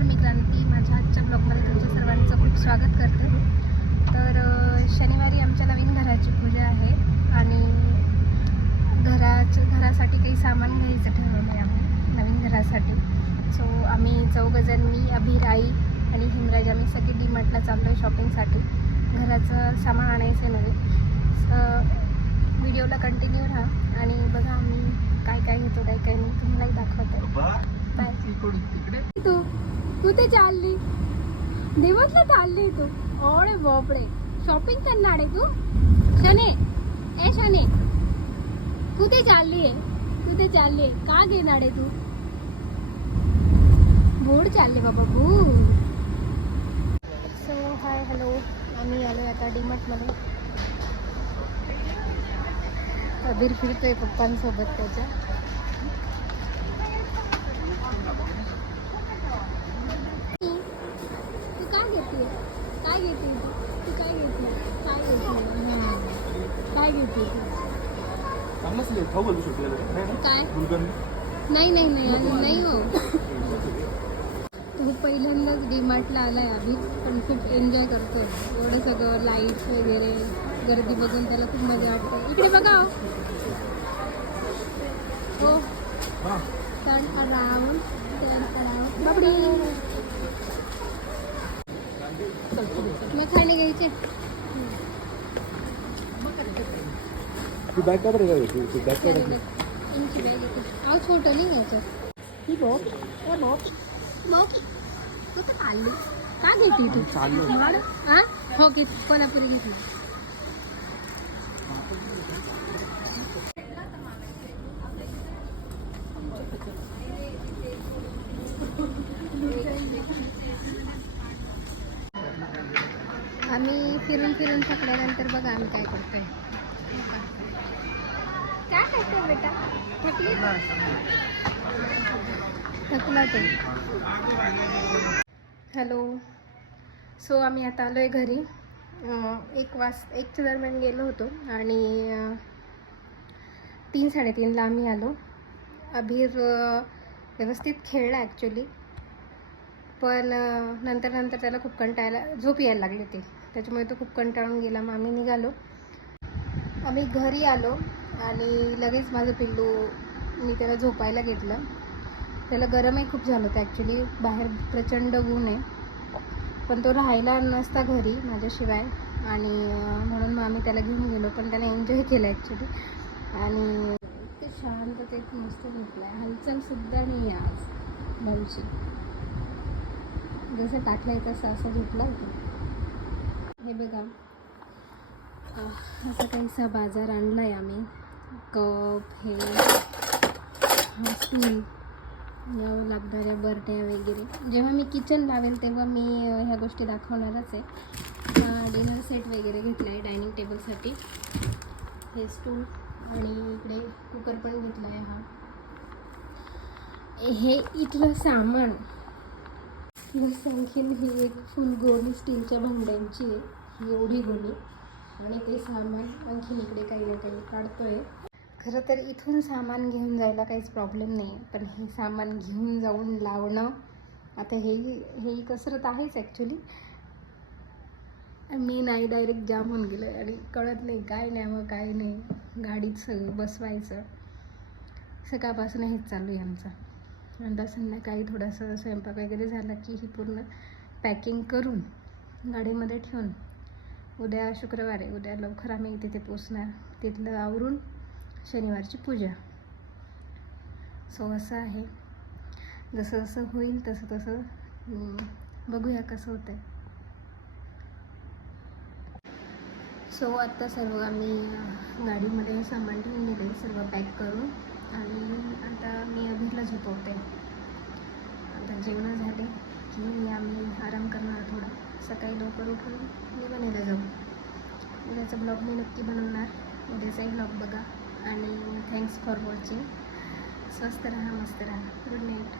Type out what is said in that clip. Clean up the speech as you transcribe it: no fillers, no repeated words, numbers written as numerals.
नमस्कार, मी क्रांती. माझ्या आजच्या ब्लॉगमध्ये तुमच्या सर्वांचं खूप स्वागत करते. तर शनिवारी आमच्या नवीन घराची पूजा आहे आणि घरासाठी काही सामान घ्यायचं ठरवलं आहे आम्ही नवीन घरासाठी. सो आम्ही चौघजण, मी, अभिर, आई आणि हिमराज, आम्ही सगळे डीमार्टला चाललो आहे शॉपिंगसाठी. घराचं सामान आणायचं आहे नवीन. व्हिडिओला कंटिन्यू राहा आणि बघा आम्ही काय काय घेतो, काय काय नाही तुम्हालाही दाखवतो. बाय. तू कुठे चालली? देवातला चालली तू? ओळे बापडे, शॉपिंग करणार आहे तू? शने, ए शने, कुठे चालली आहे? कुठे चालली आहे? का घेणार आहे तू? बोर्ड चालले बाबा, बोर्ड. सो हाय, हॅलो, आम्ही आलो आता डीमार्टमध्ये. अबीर फिरतोय पप्पांसोबत त्याच्या. तू काय घेते? काय घेते तू? काय घेते? काय घेते? काय घेते काय? नाही नाही नाही नाही हो. तो पहिल्यांदाच डीमार्टला आलाय अभि, पण खूप एन्जॉय करतोय. एवढं सगळं लाईट्स वगैरे, गर्दी बघून त्याला खूप मजा वाटते. इकडे बघा हो. Turn around, turn around. बापडी, मग खाणे घ्यायचे. तू बॅग का बरं तू बॅग का इंची बॅग येते. अहो छोटं नाही घ्यायचं. ही बॉक, ए बॉक बॉक कुठं काढली? का घेतली तू? हां हो की कोल्हापुरी घेतली. आम्ही फिरून फिरून थकल्यानंतर बघा आम्ही काय करतोय. काय करतोय बेटा? थकली? थकला ते. हॅलो. सो आम्ही आता आलो आहे घरी. 1च्या दरम्यान गेलो होतो आणि 3-3:30ला आम्ही आलो. अभिर व्यवस्थित खेळला ॲक्च्युली, पण नंतर त्याला खूप झोप यायला लागली ती, त्याच्यामुळे तो खूप कंटाळून गेला. मग आम्ही निघालो. आम्ही घरी आलो आणि लगेच माझं पिल्लू, मी त्याला झोपायला घेतलं. त्याला गरमही खूप झालं होतं ॲक्च्युली, बाहेर प्रचंड ऊन आहे. पण तो राहायला नसता घरी माझ्याशिवाय आणि म्हणून मग आम्ही त्याला घेऊन गेलो. पण त्याने एन्जॉय केलं ॲक्च्युली आणि ते शांततेत मस्त झोपला आहे. हालचालसुद्धा नाही आहे आज बलची. जसं टाकलं आहे तसं असं झोपला होता. हे बघा, असं काहीसा बाजार आणला आहे आम्ही. कप, हे स्टूल, यावं लागणाऱ्या बरण्या वगैरे. जेव्हा मी किचन लावेल तेव्हा मी ह्या गोष्टी दाखवणारच आहे. डिनर सेट वगैरे घेतला आहे डायनिंग टेबलसाठी. हे स्टूल आणि इकडे कुकर पण घेतला आहे. हा हे इथलं सामान. बस आणखीन ही एक फुल गोणी स्टीलच्या भांड्यांची आहे, ही एवढी गोणी. आणि ते सामान आणखीन इकडे काही ना काही काढतोय. खरं तर इथून सामान घेऊन जायला काहीच प्रॉब्लेम नाही, पण हे सामान घेऊन जाऊन लावणं, आता हे कसरत आहेच ॲक्च्युली. मी नाही, डायरेक्ट जाम होऊन गेलं आणि कळत नाही काय न्यावं काय नाही. गाडीत सगळं बसवायचं. सकाळपासून हेच चालू आहे आमचं. नंतर संध्याकाळी थोडंसं स्वयंपाक वगैरे झाला की ही पूर्ण पॅकिंग करून गाडीमध्ये ठेवून, उद्या शुक्रवार आहे, उद्या लवकर आम्ही तिथे पोचणार. तिथलं आवरून शनिवारची पूजा. सो असं आहे. जसं जसं होईल तसं बघूया कसं होतं आहे. सो आत्ता सर्व आम्ही गाडीमध्ये सामान ठेवून दिले, सर्व पॅक करून. आणि आता मी अभिरला झोपवते. आता जेवणं झाले की आम्ही आराम करणार थोडा. सकाळी लवकर उठून निवांत जाऊ. उद्याचा ब्लॉग मी नक्की बनवणार. उद्याचाही ब्लॉग बघा आणि थँक्स फॉर वॉचिंग. स्वस्त राहा, मस्त राहा. Good night.